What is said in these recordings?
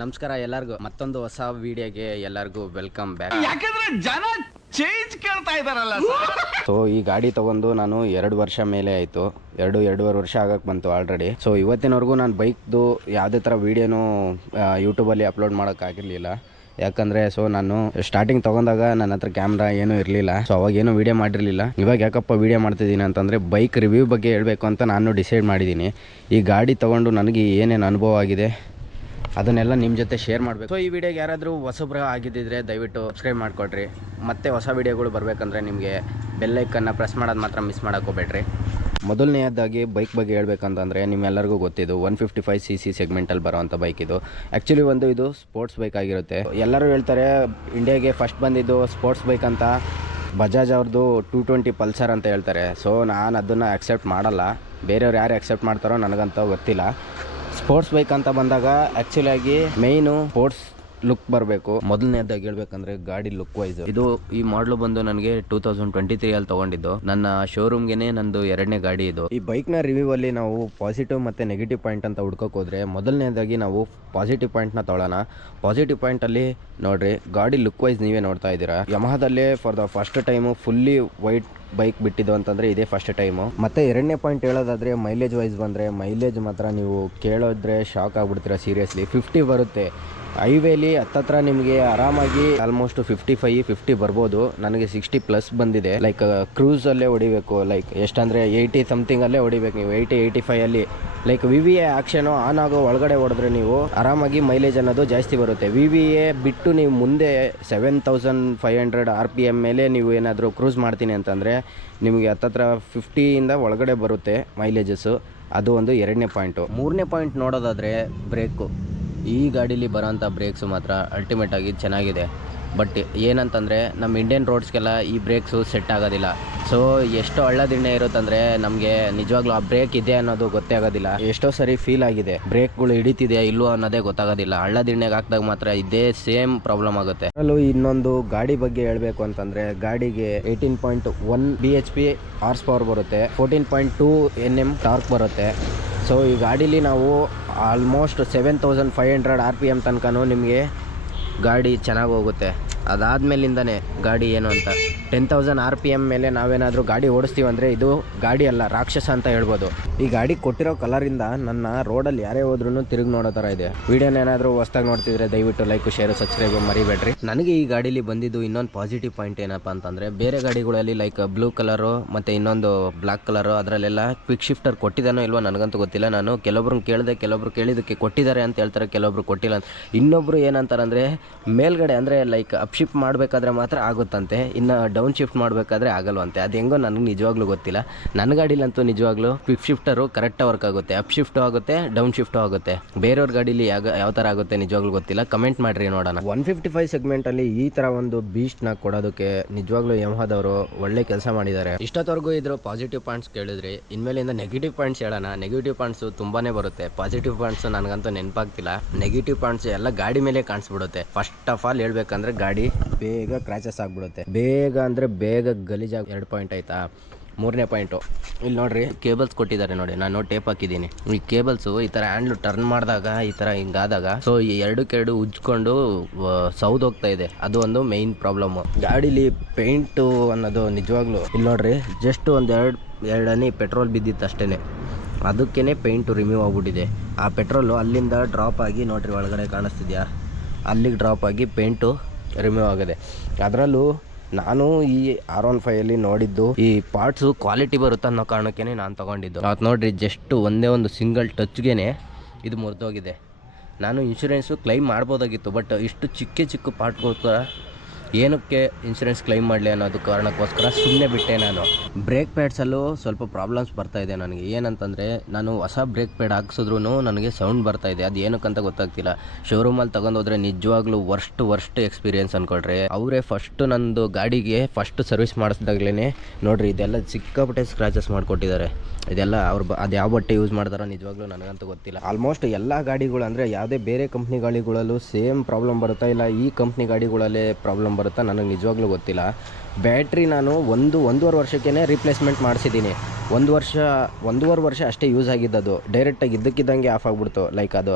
ನಮಸ್ಕಾರ ಎಲ್ಲರಿಗೂ ಮತ್ತೊಂದು ಹೊಸ ವಿಡಿಯೋಗೆ ಎಲ್ಲರಿಗೂ ವೆಲ್ಕಮ್ ಬ್ಯಾಕ್. ಯಾಕಂದ್ರೆ ಜನ ಚೇಂಜ್ ಕೇಳ್ತಾ ಇದಾರಲ್ಲ. ಸೊ ಈ ಗಾಡಿ ತಗೊಂಡು ನಾನು 2 ವರ್ಷ ಮೇಲೆ ಆಯಿತು, 2.5 ವರ್ಷ ಆಗಕ್ಕೆ ಬಂತು ಆಲ್ರೆಡಿ. ಸೊ ಇವತ್ತಿನವರೆಗೂ ನಾನು ಬೈಕ್ದು ಯಾವುದೇ ಥರ ವೀಡಿಯೋನು ಯೂಟ್ಯೂಬಲ್ಲಿ ಅಪ್ಲೋಡ್ ಮಾಡೋಕ್ಕಾಗಿರಲಿಲ್ಲ. ಯಾಕಂದರೆ ಸೊ ನಾನು ಸ್ಟಾರ್ಟಿಂಗ್ ತೊಗೊಂಡಾಗ ನನ್ನ ಹತ್ರ ಕ್ಯಾಮ್ರಾ ಏನೂ ಇರಲಿಲ್ಲ. ಸೊ ಅವಾಗ ಏನೂ ವೀಡಿಯೋ ಮಾಡಿರಲಿಲ್ಲ. ಇವಾಗ ಯಾಕಪ್ಪ ವೀಡಿಯೋ ಮಾಡ್ತಿದ್ದೀನಿ ಅಂತಂದರೆ ಬೈಕ್ ರಿವ್ಯೂ ಬಗ್ಗೆ ಹೇಳಬೇಕು ಅಂತ ನಾನು ಡಿಸೈಡ್ ಮಾಡಿದ್ದೀನಿ. ಈ ಗಾಡಿ ತೊಗೊಂಡು ನನಗೆ ಏನೇನು ಅನುಭವ ಆಗಿದೆ ಅದನ್ನೆಲ್ಲ ನಿಮ್ಮ ಜೊತೆ ಶೇರ್ ಮಾಡಬೇಕು. ಸೊ ಈ ವಿಡಿಯೋಗೆ ಯಾರಾದರೂ ಹೊಸಬ್ರು ಆಗಿದ್ದಿದ್ರೆ ದಯವಿಟ್ಟು ಸಬ್ಸ್ಕ್ರೈಬ್ ಮಾಡಿಕೊಡ್ರಿ. ಮತ್ತೆ ಹೊಸ ವೀಡಿಯೋಗಳು ಬರಬೇಕಂದ್ರೆ ನಿಮಗೆ ಬೆಲ್ಲೈಕನ್ನು ಪ್ರೆಸ್ ಮಾಡೋದು ಮಾತ್ರ ಮಿಸ್ ಮಾಡೋಕೆ ಹೋಗ್ಬೇಡ್ರಿ. ಮೊದಲನೇದಾಗಿ ಬೈಕ್ ಬಗ್ಗೆ ಹೇಳ್ಬೇಕಂತಂದರೆ ನಿಮ್ಮೆಲ್ಲರಿಗೂ ಗೊತ್ತಿದ್ದು 155cc ಸೆಗ್ಮೆಂಟಲ್ಲಿ ಬರೋವಂಥ ಬೈಕ್ ಇದು. ಆ್ಯಕ್ಚುಲಿ ಇದು ಸ್ಪೋರ್ಟ್ಸ್ ಬೈಕ್ ಆಗಿರುತ್ತೆ. ಎಲ್ಲರೂ ಹೇಳ್ತಾರೆ ಇಂಡಿಯಾಗೆ ಫಸ್ಟ್ ಬಂದಿದ್ದು ಸ್ಪೋರ್ಟ್ಸ್ ಬೈಕ್ ಅಂತ ಬಜಾಜ್ ಅವ್ರದ್ದು 220 ಪಲ್ಸರ್ ಅಂತ ಹೇಳ್ತಾರೆ. ಸೊ ನಾನು ಅದನ್ನು ಆಕ್ಸೆಪ್ಟ್ ಮಾಡಲ್ಲ. ಬೇರೆಯವ್ರು ಯಾರು ಆಕ್ಸೆಪ್ಟ್ ಮಾಡ್ತಾರೋ ನನಗಂತ ಗೊತ್ತಿಲ್ಲ. ಸ್ಪೋರ್ಟ್ಸ್ ಬೈಕ್ ಅಂತ ಬಂದಾಗ ಆ್ಯಕ್ಚುಲಿಯಾಗಿ ಮೇಯ್ನು ಸ್ಪೋರ್ಟ್ಸ್ ಲುಕ್ ಬರಬೇಕು. ಮೊದಲನೇದಾಗಿ ಹೇಳ್ಬೇಕಂದ್ರೆ ಗಾಡಿ ಲುಕ್ ವೈಸ್ ಇದು ಈ ಮಾಡಲು ಬಂದು ನನಗೆ 2023 ತೊಗೊಂಡಿದ್ದು. ನನ್ನ ಶೋರೂಮ್ಗೆ ನಂದು 2ನೇ ಗಾಡಿ ಇದು. ಈ ಬೈಕ್ನ ರಿವ್ಯೂ ಅಲ್ಲಿ ನಾವು ಪಾಸಿಟಿವ್ ಮತ್ತು ನೆಗೆಟಿವ್ ಪಾಯಿಂಟ್ ಅಂತ ಹುಡ್ಕೋಕೆ ಹೋದ್ರೆ ಮೊದಲನೇದಾಗಿ ನಾವು ಪಾಸಿಟಿವ್ ಪಾಯಿಂಟ್ನ ತೊಗೊಳ್ಳೋಣ. ಪಾಸಿಟಿವ್ ಪಾಯಿಂಟಲ್ಲಿ ನೋಡ್ರಿ, ಗಾಡಿ ಲುಕ್ ವೈಸ್ ನೀವೇ ನೋಡ್ತಾ ಇದ್ದೀರಾ. ಯಮಹದಲ್ಲೇ for the first time fully white bike ಬಿಟ್ಟಿದ್ದು ಅಂತಂದರೆ ಇದೇ ಫಸ್ಟ್ ಟೈಮು. ಮತ್ತು 2ನೇ ಪಾಯಿಂಟ್ ಹೇಳೋದಾದರೆ ಮೈಲೇಜ್ ವೈಸ್ ಬಂದರೆ ಮೈಲೇಜ್ ಮಾತ್ರ ನೀವು ಕೇಳೋದ್ರೆ ಶಾಕ್ ಆಗಿಬಿಡ್ತೀರಾ. ಸೀರಿಯಸ್ಲಿ 50 ಬರುತ್ತೆ. ಹೈವೇಲಿ ಹತ್ತತ್ರ ನಿಮಗೆ ಆರಾಮಾಗಿ ಆಲ್ಮೋಸ್ಟ್ 55-50 ಬರ್ಬೋದು. ನನಗೆ 60+ ಬಂದಿದೆ. ಲೈಕ್ ಕ್ರೂಸಲ್ಲೇ ಹೊಡಿಬೇಕು. ಲೈಕ್ ಎಷ್ಟಂದರೆ 80 ಸಮಥಿಂಗಲ್ಲೇ ಹೊಡಿಬೇಕು ನೀವು. 80-85 ಲೈಕ್ VVA ಆಕ್ಷನು ಆನ್ ಆಗೋ ಒಳಗಡೆ ಹೊಡೆದ್ರೆ ನೀವು ಆರಾಮಾಗಿ ಮೈಲೇಜ್ ಅನ್ನೋದು ಜಾಸ್ತಿ ಬರುತ್ತೆ. VVA ಬಿಟ್ಟು ನೀವು ಮುಂದೆ 7500 RPM ಮೇಲೆ ನೀವು ಏನಾದರೂ ಕ್ರೂಸ್ ಮಾಡ್ತೀನಿ ಅಂತಂದರೆ ನಿಮಗೆ ಹತ್ತತ್ರ 50ಇಂದ ಒಳಗಡೆ ಬರುತ್ತೆ ಮೈಲೇಜಸ್ಸು. ಅದು ಒಂದು 2ನೇ ಪಾಯಿಂಟು. 3ನೇ ಪಾಯಿಂಟ್ ನೋಡೋದಾದರೆ ಬ್ರೇಕು. ಈ ಗಾಡೀಲಿ ಬರೋಂಥ ಬ್ರೇಕ್ಸು ಮಾತ್ರ ಅಲ್ಟಿಮೇಟಾಗಿ ಚೆನ್ನಾಗಿದೆ. ಬಟ್ ಏನಂತಂದರೆ ನಮ್ಮ ಇಂಡಿಯನ್ ರೋಡ್ಸ್ಗೆಲ್ಲ ಈ ಬ್ರೇಕ್ಸು ಸೆಟ್ ಆಗೋದಿಲ್ಲ. ಸೊ ಎಷ್ಟೋ ಹಳ್ಳದಿಣ್ಣೆ ಇರುತ್ತಂದರೆ ನಮಗೆ ನಿಜವಾಗ್ಲೂ ಆ ಬ್ರೇಕ್ ಇದೆ ಅನ್ನೋದು ಗೊತ್ತೇ ಆಗೋದಿಲ್ಲ. ಎಷ್ಟೋ ಸರಿ ಫೀಲ್ ಆಗಿದೆ ಬ್ರೇಕ್ಗಳು ಹಿಡಿತಿದೆಯಾ ಇಲ್ವೋ ಅನ್ನೋದೇ ಗೊತ್ತಾಗೋದಿಲ್ಲ. ಹಳ್ಳದಿಣ್ಣೆಗೆ ಹಾಕಿದಾಗ ಮಾತ್ರ ಇದೇ ಸೇಮ್ ಪ್ರಾಬ್ಲಮ್ ಆಗುತ್ತೆ. ಅದರಲ್ಲೂ ಇನ್ನೊಂದು ಗಾಡಿ ಬಗ್ಗೆ ಹೇಳಬೇಕು ಅಂತಂದರೆ ಗಾಡಿಗೆ 18.1 bhp ಹಾರ್ಸ್ ಪವರ್ ಬರುತ್ತೆ, 14.2 Nm ಟಾರ್ಕ್ ಬರುತ್ತೆ. ಸೊ ಈ ಗಾಡೀಲಿ ನಾವು ಆಲ್ಮೋಸ್ಟ್ 7500 RPM ತನಕನೂ ನಿಮಗೆ ಗಾಡಿ ಚೆನ್ನಾಗಿ ಹೋಗುತ್ತೆ. ಅದಾದಮೇಲಿಂದನೇ ಗಾಡಿ ಏನು ಅಂತ 10,000 RPM ಮೇಲೆ ನಾವೇನಾದರೂ ಗಾಡಿ ಓಡಿಸ್ತೀವಿ ಅಂದರೆ ಇದು ಗಾಡಿ ಅಲ್ಲ, ರಾಕ್ಷಸ ಅಂತ ಹೇಳ್ಬೋದು. ಈ ಗಾಡಿ ಕೊಟ್ಟಿರೋ ಕಲರಿಂದ ನನ್ನ ರೋಡಲ್ಲಿ ಯಾರೇ ಹೋದ್ರೂ ತಿರುಗಿ ನೋಡೋ ಥರ ಇದೆ. ವಿಡಿಯೋನ ಏನಾದರೂ ಹೊಸ್ದಾಗಿ ನೋಡ್ತಿದ್ರೆ ದಯವಿಟ್ಟು ಲೈಕ್ ಶೇರ್ ಸಬ್ಸ್ಕ್ರೈಬ್ ಮರಿಬೇಡ್ರಿ. ನನಗೆ ಈ ಗಾಡೀಲಿ ಬಂದಿದ್ದು ಇನ್ನೊಂದು ಪಾಸಿಟಿವ್ ಪಾಯಿಂಟ್ ಏನಪ್ಪ ಅಂತಂದರೆ ಬೇರೆ ಗಾಡಿಗಳಲ್ಲಿ ಲೈಕ್ ಬ್ಲೂ ಕಲರು ಮತ್ತು ಇನ್ನೊಂದು ಬ್ಲ್ಯಾಕ್ ಕಲರು ಅದರಲ್ಲೆಲ್ಲ ಕ್ವಿಕ್ ಶಿಫ್ಟರ್ ಕೊಟ್ಟಿದ್ದಾನೋ ಇಲ್ವೋ ನನಗಂತೂ ಗೊತ್ತಿಲ್ಲ. ನಾನು ಕೆಲವೊಬ್ರನ್ನ ಕೇಳಿದೆ, ಕೆಲವೊಬ್ರು ಕೇಳಿದ್ದಕ್ಕೆ ಕೊಟ್ಟಿದ್ದಾರೆ ಅಂತ ಹೇಳ್ತಾರೆ, ಕೆಲವೊಬ್ರು ಕೊಟ್ಟಿಲ್ಲ ಅಂತ. ಇನ್ನೊಬ್ರು ಏನಂತಾರಂದರೆ ಮೇಲ್ಗಡೆ ಅಂದರೆ ಲೈಕ್ ಅಪ್ ಶಿಫ್ಟ್ ಮಾಡಬೇಕಾದ್ರೆ ಮಾತ್ರ ಆಗುತ್ತಂತೆ, ಇನ್ನು ಡೌನ್ ಶಿಫ್ಟ್ ಮಾಡಬೇಕಾದ್ರೆ ಆಗಲ್ವಂತೆ. ಅದು ಹೆಂಗೋ ನನಗೆ ನಿಜವಾಗ್ಲೂ ಗೊತ್ತಿಲ್ಲ. ನನ್ನ ಗಾಡೀಲಂತೂ ನಿಜವಾಗ್ಲೂ ಕ್ವಿಕ್ ಶಿಫ್ಟರು ಕರೆಕ್ಟಾಗಿ ವರ್ಕ್ ಆಗುತ್ತೆ. ಅಪ್ ಶಿಫ್ಟು ಆಗುತ್ತೆ, ಡೌನ್ ಶಿಫ್ಟು ಆಗುತ್ತೆ. ಬೇರೆಯವ್ರ ಗಾಡೀಲಿ ಯಾವ ಥರ ಆಗುತ್ತೆ ನಿಜವಾಗ್ಲೂ ಗೊತ್ತಿಲ್ಲ. ಕಮೆಂಟ್ ಮಾಡಿರಿ ನೋಡೋಣ. 155 ಸೆಗ್ಮೆಂಟಲ್ಲಿ ಈ ಥರ ಒಂದು ಬೀಸ್ಟ್ನ ಕೊಡೋದಕ್ಕೆ ನಿಜವಾಗ್ಲೂ ಯಮಹದವರು ಒಳ್ಳೆ ಕೆಲಸ ಮಾಡಿದ್ದಾರೆ. ಇಷ್ಟೊತ್ತವರೆಗೂ ಇದ್ರ ಪಾಸಿಟಿವ್ ಪಾಯಿಂಟ್ಸ್ ಕೇಳಿದ್ರಿ. ಇನ್ಮೇಲಿಂದ ನೆಗೆಟಿವ್ ಪಾಯಿಂಟ್ಸ್ ಹೇಳೋಣ. ನೆಗೆಟಿವ್ ಪಾಯಿಂಟ್ಸು ತುಂಬಾ ಬರುತ್ತೆ. ಪಾಸಿಟಿವ್ ಪಾಯಿಂಟ್ಸು ನನಗಂತೂ ನೆನಪಾಗ್ತಿಲ್ಲ. ನೆಗೆಟಿವ್ ಪಾಯಿಂಟ್ಸ್ ಎಲ್ಲ ಗಾಡಿ ಮೇಲೆ ಕಾಣಿಸ್ಬಿಡುತ್ತೆ. ಫಸ್ಟ್ ಆಫ್ ಆಲ್ ಹೇಳ್ಬೇಕಂದ್ರೆ ಗಾಡಿ ಬೇಗ ಕ್ರ್ಯಾಚಸ್ ಆಗಿಬಿಡುತ್ತೆ. ಬೇಗ ಅಂದರೆ ಬೇಗ ಗಲೀಜಾಗಿ 2 ಪಾಯಿಂಟ್ ಆಯಿತಾ. 3ನೇ ಪಾಯಿಂಟು ಇಲ್ಲಿ ನೋಡ್ರಿ, ಕೇಬಲ್ಸ್ ಕೊಟ್ಟಿದ್ದಾರೆ ನೋಡಿ. ನಾನು ಟೇಪ್ ಹಾಕಿದ್ದೀನಿ. ಈ ಕೇಬಲ್ಸು ಈ ಥರ ಹ್ಯಾಂಡ್ಲು ಟರ್ನ್ ಮಾಡಿದಾಗ ಈ ಥರ ಹಿಂಗಾದಾಗ ಸೊ ಈ 2 ಉಜ್ಕೊಂಡು ಸೌದೋಗ್ತಾ ಇದೆ. ಅದು ಒಂದು ಮೇಯ್ನ್ ಪ್ರಾಬ್ಲಮ್ಮು. ಗಾಡೀಲಿ ಪೇಂಟು ಅನ್ನೋದು ನಿಜವಾಗ್ಲೂ ಇಲ್ಲಿ ನೋಡ್ರಿ, ಜಸ್ಟ್ ಒಂದು ಎರಡು ಹನಿ ಪೆಟ್ರೋಲ್ ಬಿದ್ದಿತ್ತು ಅಷ್ಟೇ, ಅದಕ್ಕೇ ಪೇಂಟು ರಿಮೂವ್ ಆಗ್ಬಿಟ್ಟಿದೆ. ಆ ಪೆಟ್ರೋಲು ಅಲ್ಲಿಂದ ಡ್ರಾಪ್ ಆಗಿ ನೋಡ್ರಿ, ಒಳಗಡೆ ಕಾಣಿಸ್ತಿದ್ಯಾ, ಅಲ್ಲಿಗೆ ಡ್ರಾಪ್ ಆಗಿ ಪೇಂಟು ರಿಮೂವ್ ಆಗಿದೆ. ಅದರಲ್ಲೂ ನಾನು ಈ R15 ನೋಡಿದ್ದು ಈ ಪಾರ್ಟ್ಸು ಕ್ವಾಲಿಟಿ ಬರುತ್ತೆ ಅನ್ನೋ ಕಾರಣಕ್ಕೇ ನಾನು ತೊಗೊಂಡಿದ್ದು. ಅದು ನೋಡಿರಿ, ಜಸ್ಟ್ ಒಂದು ಸಿಂಗಲ್ ಟಚ್ಗೆ ಇದು ಮುರಿದೋಗಿದೆ. ನಾನು ಇನ್ಶೂರೆನ್ಸು ಕ್ಲೈಮ್ ಮಾಡ್ಬೋದಾಗಿತ್ತು, ಬಟ್ ಇಷ್ಟು ಚಿಕ್ಕ ಪಾರ್ಟ್ಗೋಸ್ಕರ ಏನಕ್ಕೆ ಇನ್ಶೂರೆನ್ಸ್ ಕ್ಲೈಮ್ ಮಾಡಲಿ ಅನ್ನೋದು ಕಾರಣಕ್ಕೋಸ್ಕರ ಸುಮ್ಮನೆ ಬಿಟ್ಟೆ ನಾನು. ಬ್ರೇಕ್ ಪ್ಯಾಡ್ಸಲ್ಲೂ ಸ್ವಲ್ಪ ಪ್ರಾಬ್ಲಮ್ಸ್ ಬರ್ತಾ ಇದೆ ನನಗೆ. ಏನಂತಂದರೆ ನಾನು ಹೊಸ ಬ್ರೇಕ್ ಪ್ಯಾಡ್ ಹಾಕ್ಸಿದ್ರೂ ನನಗೆ ಸೌಂಡ್ ಬರ್ತಾ ಇದೆ. ಅದು ಏನಕ್ಕಂತ ಗೊತ್ತಾಗ್ತಿಲ್ಲ. ಶೋರೂಮಲ್ಲಿ ತಗೊಂಡೋದ್ರೆ ನಿಜವಾಗ್ಲೂ ವರ್ಸ್ಟ್ ಎಕ್ಸ್ಪೀರಿಯನ್ಸ್ ಅಂದ್ಕೊಳ್ರಿ. ಅವರೇ ಫಸ್ಟು ನಂದು ಗಾಡಿಗೆ ಫಸ್ಟ್ ಸರ್ವಿಸ್ ಮಾಡಿಸಿದಾಗಲೇ ನೋಡಿರಿ ಇದೆಲ್ಲ ಸಿಕ್ಕಾಪಟ್ಟೆ ಸ್ಕ್ರಾಚಸ್ ಮಾಡಿಕೊಟ್ಟಿದ್ದಾರೆ. ಇದೆಲ್ಲ ಅದು ಯಾವ ಬಟ್ಟೆ ಯೂಸ್ ಮಾಡ್ತಾರೋ ನಿಜವಾಗ್ಲೂ ನನಗಂತೂ ಗೊತ್ತಿಲ್ಲ. ಆಲ್ಮೋಸ್ಟ್ ಎಲ್ಲ ಗಾಡಿಗಳು ಅಂದರೆ ಯಾವುದೇ ಬೇರೆ ಕಂಪ್ನಿ ಗಾಡಿಗಳಲ್ಲೂ ಸೇಮ್ ಪ್ರಾಬ್ಲಮ್ ಬರುತ್ತಾ ಇಲ್ಲ ಈ ಕಂಪ್ನಿ ಗಾಡಿಗಳಲ್ಲೇ ಪ್ರಾಬ್ಲಮ್ ಬರುತ್ತಾ ನನಗೆ ನಿಜವಾಗ್ಲೂ ಗೊತ್ತಿಲ್ಲ. ಬ್ಯಾಟ್ರಿ ನಾನು ಒಂದೂವರೆ ವರ್ಷಕ್ಕೇ ರೀಪ್ಲೇಸ್ಮೆಂಟ್ ಮಾಡಿಸಿದ್ದೀನಿ. 1 ವರ್ಷ 1.5 ವರ್ಷ ಅಷ್ಟೇ ಯೂಸ್ ಆಗಿದ್ದದು. ಡೈರೆಕ್ಟಾಗಿ ಇದ್ದಕ್ಕಿದ್ದಂಗೆ ಆಫ್ ಆಗಿಬಿಡ್ತು. ಲೈಕ್ ಅದು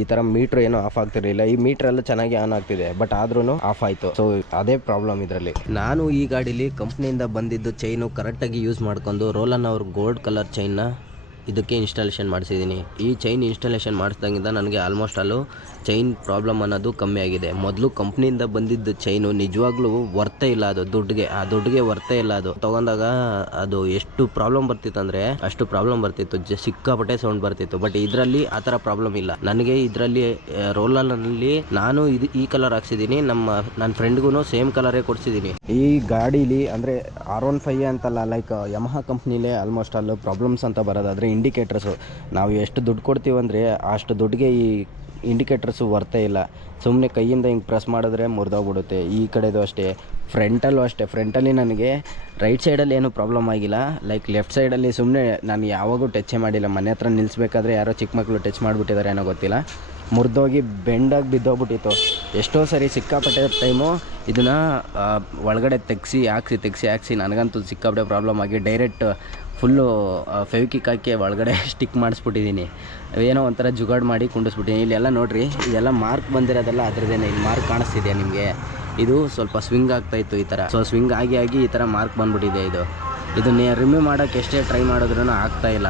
ಈ ಥರ ಮೀಟ್ರ್ ಏನೂ ಆಫ್ ಆಗ್ತಿರಲಿಲ್ಲ. ಈ ಮೀಟ್ರೆಲ್ಲ ಚೆನ್ನಾಗಿ ಆನ್ ಆಗ್ತಿದೆ, ಬಟ್ ಆದ್ರೂ ಆಫ್ ಆಯಿತು. ಸೊ ಅದೇ ಪ್ರಾಬ್ಲಮ್ ಇದರಲ್ಲಿ. ನಾನು ಈ ಗಾಡೀಲಿ ಕಂಪ್ನಿಯಿಂದ ಬಂದಿದ್ದು ಚೈನು ಕರೆಕ್ಟಾಗಿ ಯೂಸ್ ಮಾಡ್ಕೊಂಡು ರೋಲನ್ ಅವ್ರ ಗೋಲ್ಡ್ ಕಲರ್ ಚೈನ್ನ ಇದಕ್ಕೆ ಇನ್ಸ್ಟಾಲೇಷನ್ ಮಾಡಿಸಿದ್ದೀನಿ. ಈ ಚೈನ್ ಇನ್ಸ್ಟಾಲೇಷನ್ ಮಾಡಿಸಿದಾಗಿಂದ ನನಗೆ ಆಲ್ಮೋಸ್ಟ್ ಅಲ್ಲೂ ಚೈನ್ ಪ್ರಾಬ್ಲಮ್ ಅನ್ನೋದು ಕಮ್ಮಿ ಆಗಿದೆ. ಮೊದಲು ಕಂಪ್ನಿಯಿಂದ ಬಂದಿದ್ದು ಚೈನು ನಿಜವಾಗ್ಲೂ ವರ್ತೇ ಇಲ್ಲ, ಅದು ದುಡ್ಡಿಗೆ ವರ್ತೇ ಇಲ್ಲ. ಅದು ತೊಗೊಂಡಾಗ ಅದು ಎಷ್ಟು ಪ್ರಾಬ್ಲಮ್ ಬರ್ತಿತ್ತು ಅಂದರೆ ಅಷ್ಟು ಪ್ರಾಬ್ಲಮ್ ಬರ್ತಿತ್ತು, ಸಿಕ್ಕಾಪಟ್ಟೆ ಸೌಂಡ್ ಬರ್ತಿತ್ತು. ಬಟ್ ಇದರಲ್ಲಿ ಆ ಥರ ಪ್ರಾಬ್ಲಮ್ ಇಲ್ಲ. ನನಗೆ ಇದರಲ್ಲಿ ರೋಲರ್ನಲ್ಲಿ ನಾನು ಈ ಕಲರ್ ಹಾಕ್ಸಿದ್ದೀನಿ, ನನ್ನ ಫ್ರೆಂಡ್ಗೂ ಸೇಮ್ ಕಲರೇ ಕೊಡಿಸಿದ್ದೀನಿ. ಈ ಗಾಡೀಲಿ ಅಂದರೆ R15 ಅಂತಲ್ಲ, ಲೈಕ್ ಯಮಹಾ ಕಂಪ್ನಿಲೇ ಆಲ್ಮೋಸ್ಟ್ ಅಲ್ಲೂ ಪ್ರಾಬ್ಲಮ್ಸ್ ಅಂತ ಬರೋದಾದರೆ ಇಂಡಿಕೇಟರ್ಸು ನಾವು ಎಷ್ಟು ದುಡ್ಡು ಕೊಡ್ತೀವಿ ಅಂದರೆ ಅಷ್ಟು ದುಡ್ಡಿಗೆ ಈ ಇಂಡಿಕೇಟರ್ಸು ವರ್ತೇ ಇಲ್ಲ. ಸುಮ್ಮನೆ ಕೈಯಿಂದ ಹಿಂಗೆ ಪ್ರೆಸ್ ಮಾಡಿದ್ರೆ ಮುರಿದೋಗ್ಬಿಡುತ್ತೆ. ಈ ಕಡೆದು ಅಷ್ಟೇ, ಫ್ರಂಟಲ್ಲೂ ಅಷ್ಟೇ. ಫ್ರಂಟಲ್ಲಿ ನನಗೆ ರೈಟ್ ಸೈಡಲ್ಲಿ ಏನೂ ಪ್ರಾಬ್ಲಮ್ ಆಗಿಲ್ಲ, ಲೈಕ್ ಲೆಫ್ಟ್ ಸೈಡಲ್ಲಿ ಸುಮ್ಮನೆ ನಾನು ಯಾವಾಗೂ ಟಚ್ಚೇ ಮಾಡಿಲ್ಲ. ಮನೆ ಹತ್ರ ನಿಲ್ಲಿಸ್ಬೇಕಾದ್ರೆ ಯಾರೋ ಚಿಕ್ಕ ಮಕ್ಕಳು ಟಚ್ ಮಾಡಿಬಿಟ್ಟಿದ್ದಾರೆ ಏನೋ ಗೊತ್ತಿಲ್ಲ, ಮುರಿದೋಗಿ ಬೆಂಡಾಗಿ ಬಿದ್ದೋಗ್ಬಿಟ್ಟಿತ್ತು. ಎಷ್ಟೋ ಸರಿ ಸಿಕ್ಕಾಪಟ್ಟೆ ಟೈಮು ಇದನ್ನು ಒಳಗಡೆ ತೆಗ್ಸಿ ನನಗಂತೂ ಸಿಕ್ಕಾಪಟ್ಟೆ ಪ್ರಾಬ್ಲಮ್ ಆಗಿ ಡೈರೆಕ್ಟ್ ಫುಲ್ಲು ಫೆವಿಕಿಕ್ ಹಾಕಿ ಒಳಗಡೆ ಸ್ಟಿಕ್ ಮಾಡಿಸ್ಬಿಟ್ಟಿದ್ದೀನಿ. ಏನೋ ಒಂಥರ ಜುಗಾಡು ಮಾಡಿ ಕುಂಡಿಸ್ಬಿಟ್ಟಿದ್ದೀನಿ. ಇಲ್ಲೆಲ್ಲ ನೋಡಿರಿ, ಇದೆಲ್ಲ ಮಾರ್ಕ್ ಬಂದಿರೋದೆಲ್ಲ ಅದ್ರದ್ದೇನೆ. ಇಲ್ಲಿ ಮಾರ್ಕ್ ಕಾಣಿಸ್ತಿದೆ ನಿಮಗೆ, ಇದು ಸ್ವಲ್ಪ ಸ್ವಿಂಗ್ ಆಗ್ತಾಯಿತ್ತು ಈ ಥರ. ಸೊ ಸ್ವಿಂಗ್ ಆಗಿ ಈ ಥರ ಮಾರ್ಕ್ ಬಂದ್ಬಿಟ್ಟಿದೆ. ಇದನ್ನೇ ರಿಮೂವ್ ಮಾಡೋಕ್ಕೆ ಎಷ್ಟೇ ಟ್ರೈ ಮಾಡಿದ್ರೂ ಆಗ್ತಾಯಿಲ್ಲ.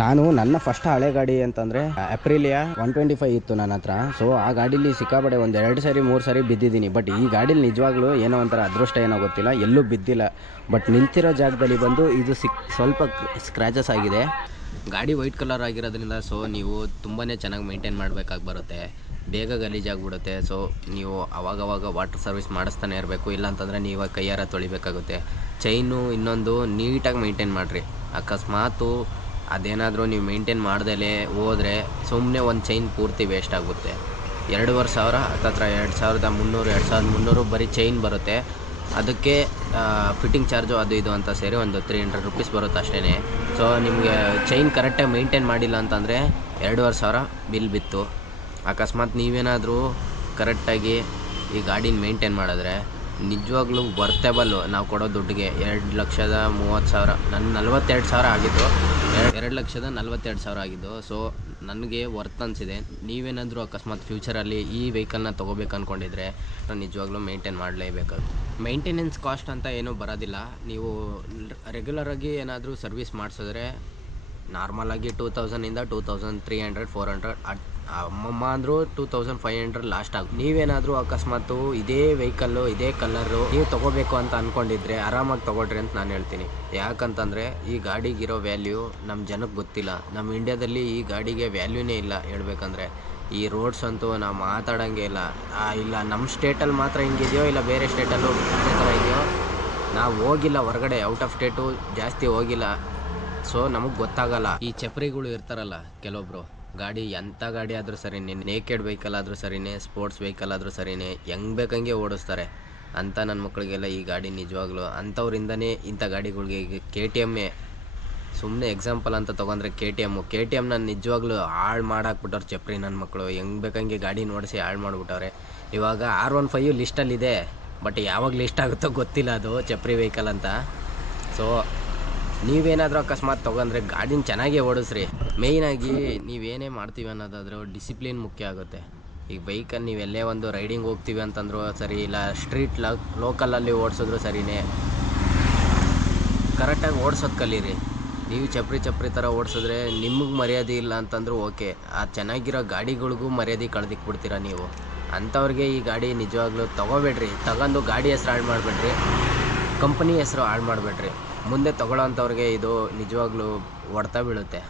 ನಾನು ನನ್ನ ಫಸ್ಟ್ ಹಳೆ ಗಾಡಿ ಅಂತಂದರೆ ಅಪ್ರಿಲಿಯಾ 125 ಇತ್ತು ನನ್ನ ಹತ್ರ. ಸೊ ಆ ಗಾಡೀಲಿ ಸಿಕ್ಕಾಪಟ್ಟೆ ಒಂದು 2 ಸಾರಿ 3 ಸಾರಿ ಬಿದ್ದಿದ್ದೀನಿ. ಬಟ್ ಈ ಗಾಡೀಲಿ ನಿಜವಾಗ್ಲೂ ಏನೋ ಒಂಥರ ಅದೃಷ್ಟ ಏನೋ ಗೊತ್ತಿಲ್ಲ, ಎಲ್ಲೂ ಬಿದ್ದಿಲ್ಲ. ಬಟ್ ನಿಲ್ತಿರೋ ಜಾಗದಲ್ಲಿ ಬಂದು ಇದು ಸ್ವಲ್ಪ ಸ್ಕ್ರ್ಯಾಚಸ್ ಆಗಿದೆ. ಗಾಡಿ ವೈಟ್ ಕಲರ್ ಆಗಿರೋದ್ರಿಂದ ಸೊ ನೀವು ತುಂಬಾ ಚೆನ್ನಾಗಿ ಮೇಂಟೈನ್ ಮಾಡಬೇಕಾಗಿ ಬರುತ್ತೆ, ಬೇಗ ಗಲೀಜಾಗ್ಬಿಡುತ್ತೆ. ಸೊ ನೀವು ಅವಾಗವಾಗ ವಾಟರ್ ಸರ್ವಿಸ್ ಮಾಡಿಸ್ತಾನೆ ಇರಬೇಕು, ಇಲ್ಲಾಂತಂದರೆ ನೀವು ಕೈಯಾರ ತೊಳಿಬೇಕಾಗುತ್ತೆ. ಚೈನು ಇನ್ನೊಂದು ನೀಟಾಗಿ ಮೇಂಟೈನ್ ಮಾಡಿರಿ. ಅಕಸ್ಮಾತು ಅದೇನಾದರೂ ನೀವು ಮೇಂಟೈನ್ ಮಾಡ್ದಲೇ ಹೋದರೆ ಸುಮ್ಮನೆ ಒಂದು ಚೈನ್ ಪೂರ್ತಿ ವೇಸ್ಟ್ ಆಗುತ್ತೆ. 2,500 ಹತ್ತತ್ರ 2,300 ಬರೀ ಚೈನ್ ಬರುತ್ತೆ. ಅದಕ್ಕೆ ಫಿಟ್ಟಿಂಗ್ ಚಾರ್ಜು ಅದು ಇದು ಅಂತ ಸೇರಿ ಒಂದು 300 ರೂಪೀಸ್ ಬರುತ್ತೆ ಅಷ್ಟೇ. ಸೊ ನಿಮಗೆ ಚೈನ್ ಕರೆಕ್ಟಾಗಿ ಮೇಂಟೈನ್ ಮಾಡಿಲ್ಲ ಅಂತಂದರೆ 2,500 ಬಿಲ್ ಬಿತ್ತು. ಅಕಸ್ಮಾತ್ ನೀವೇನಾದರೂ ಕರೆಕ್ಟಾಗಿ ಈ ಗಾಡಿನ ಮೇಂಟೈನ್ ಮಾಡಿದ್ರೆ ನಿಜವಾಗ್ಲೂ ವರ್ತೇಬಲ್ಲು ನಾವು ಕೊಡೋ ದುಡ್ಡಿಗೆ. 2,30,000 ನನ್ನ 42,000 ಆಗಿತ್ತು, 2,42,000 ಆಗಿದ್ದು. ಸೊ ನನಗೆ ವರ್ತ್ ಅನಿಸಿದೆ. ನೀವೇನಾದರೂ ಅಕಸ್ಮಾತ್ ಫ್ಯೂಚರಲ್ಲಿ ಈ ವೆಹಿಕಲ್ನ ತೊಗೋಬೇಕು ಅಂದ್ಕೊಂಡಿದ್ರೆ ನಿಜವಾಗ್ಲೂ ಮೇಂಟೈನ್ ಮಾಡಲೇಬೇಕಾಗುತ್ತೆ. ಮೇಂಟೆನೆನ್ಸ್ ಕಾಸ್ಟ್ ಅಂತ ಏನೂ ಬರೋದಿಲ್ಲ. ನೀವು ರೆಗ್ಯುಲರಾಗಿ ಏನಾದರೂ ಸರ್ವಿಸ್ ಮಾಡಿಸಿದ್ರೆ ನಾರ್ಮಲಾಗಿ 2,000ಇಂದ 2,300 400 ಅಮ್ಮಮ್ಮ ಅಂದರೂ 2,500 ಲಾಸ್ಟ್ ಆಗುತ್ತೆ. ನೀವೇನಾದರೂ ಅಕಸ್ಮಾತು ಇದೇ ವೆಹಿಕಲ್ಲು ಇದೇ ಕಲರು ನೀವು ತೊಗೋಬೇಕು ಅಂತ ಅಂದ್ಕೊಂಡಿದ್ರೆ ಆರಾಮಾಗಿ ತೊಗೊಳ್ರಿ ಅಂತ ನಾನು ಹೇಳ್ತೀನಿ. ಯಾಕಂತಂದರೆ ಈ ಗಾಡಿಗಿರೋ ವ್ಯಾಲ್ಯೂ ನಮ್ಮ ಜನಕ್ಕೆ ಗೊತ್ತಿಲ್ಲ. ನಮ್ಮ ಇಂಡ್ಯಾದಲ್ಲಿ ಈ ಗಾಡಿಗೆ ವ್ಯಾಲ್ಯೂನೇ ಇಲ್ಲ ಹೇಳ್ಬೇಕಂದ್ರೆ. ಈ ರೋಡ್ಸ್ ಅಂತೂ ನಾವು ಮಾತಾಡೋಂಗೆ ಇಲ್ಲ ನಮ್ಮ ಸ್ಟೇಟಲ್ಲಿ ಮಾತ್ರ ಹಿಂಗಿದೆಯೋ ಇಲ್ಲ ಬೇರೆ ಸ್ಟೇಟಲ್ಲೂ ಅದೇ ಥರ ಇದೆಯೋ ನಾವು ಹೋಗಿಲ್ಲ, ಹೊರಗಡೆ ಔಟ್ ಆಫ್ ಸ್ಟೇಟು ಜಾಸ್ತಿ ಹೋಗಿಲ್ಲ. ಸೊ ನಮಗೆ ಗೊತ್ತಾಗಲ್ಲ. ಈ ಚಪ್ರಿಗಳು ಇರ್ತಾರಲ್ಲ ಕೆಲವೊಬ್ರು, ಗಾಡಿ ಎಂಥ ಗಾಡಿ ಆದರೂ ಸರಿನೇ, ನೇಕೆಡ್ ವೆಹಿಕಲ್ ಆದರೂ ಸರಿನೇ, ಸ್ಪೋರ್ಟ್ಸ್ ವೆಹಿಕಲ್ ಆದರೂ ಸರಿನೇ, ಹೆಂಗೆ ಬೇಕಂಗೆ ಓಡಿಸ್ತಾರೆ. ಅಂಥ ನನ್ನ ಮಕ್ಕಳಿಗೆಲ್ಲ ಈ ಗಾಡಿ ನಿಜವಾಗ್ಲೂ ಅಂಥವ್ರಿಂದನೇ ಇಂಥ ಗಾಡಿಗಳಿಗೆ. ಈಗ KTM ಸುಮ್ಮನೆ ಎಕ್ಸಾಂಪಲ್ ಅಂತ ತೊಗೊಂಡ್ರೆ KTM ನಾನು ನಿಜವಾಗ್ಲೂ ಹಾಳು ಮಾಡಾಕ್ಬಿಟ್ಟವ್ರು ಚಪ್ರಿ ನನ್ನ ಮಕ್ಕಳು. ಹೆಂಗೆ ಬೇಕಂಗೆ ಗಾಡಿ ನೋಡಿಸಿ ಹಾಳು ಮಾಡಿಬಿಟ್ಟವ್ರೆ. ಇವಾಗ R15 ಲಿಸ್ಟಲ್ಲಿದೆ, ಬಟ್ ಯಾವಾಗ ಲಿಸ್ಟ್ ಆಗುತ್ತೋ ಗೊತ್ತಿಲ್ಲ ಅದು ಚಪ್ರಿ ವೆಹಿಕಲ್ ಅಂತ. ಸೊ ನೀವೇನಾದರೂ ಅಕಸ್ಮಾತ್ ತೊಗೊಂಡ್ರೆ ಗಾಡಿನ ಚೆನ್ನಾಗೇ ಓಡಿಸ್ರಿ. ಮೇಯ್ನಾಗಿ ನೀವೇನೇ ಮಾಡ್ತೀವಿ ಅನ್ನೋದಾದರೂ ಡಿಸಿಪ್ಲಿನ್ ಮುಖ್ಯ ಆಗುತ್ತೆ. ಈಗ ಬೈಕಲ್ಲಿ ನೀವೆಲ್ಲೇ ಒಂದು ರೈಡಿಂಗ್ ಹೋಗ್ತೀವಿ ಅಂತಂದರೂ ಸರಿ, ಇಲ್ಲ ಸ್ಟ್ರೀಟ್ ಲೋಕಲಲ್ಲಿ ಓಡಿಸಿದ್ರು ಸರಿನೇ, ಕರೆಕ್ಟಾಗಿ ಓಡಿಸೋದು ಕಲೀರಿ. ನೀವು ಚಪ್ರಿ ಥರ ಓಡಿಸಿದ್ರೆ ನಿಮಗೆ ಮರ್ಯಾದೆ ಇಲ್ಲ ಅಂತಂದ್ರೂ ಓಕೆ, ಆ ಚೆನ್ನಾಗಿರೋ ಗಾಡಿಗಳಿಗೂ ಮರ್ಯಾದೆ ಕಳೆದಿಕ್ಬಿಡ್ತೀರ ನೀವು. ಅಂಥವ್ರಿಗೆ ಈ ಗಾಡಿ ನಿಜವಾಗ್ಲೂ ತೊಗೋಬೇಡ್ರಿ. ತಗೊಂಡು ಗಾಡಿ ಹೆಸ್ರು ಹಾಳು ಮಾಡಬೇಡ್ರಿ, ಕಂಪನಿ ಹೆಸರು ಹಾಳು ಮಾಡಬೇಡ್ರಿ. ಮುಂದೆ ತೊಗೊಳ್ಳೋ ಅಂಥವ್ರಿಗೆ ಇದು ನಿಜವಾಗ್ಲೂ ಹೊಡ್ತಾ ಬೀಳುತ್ತೆ.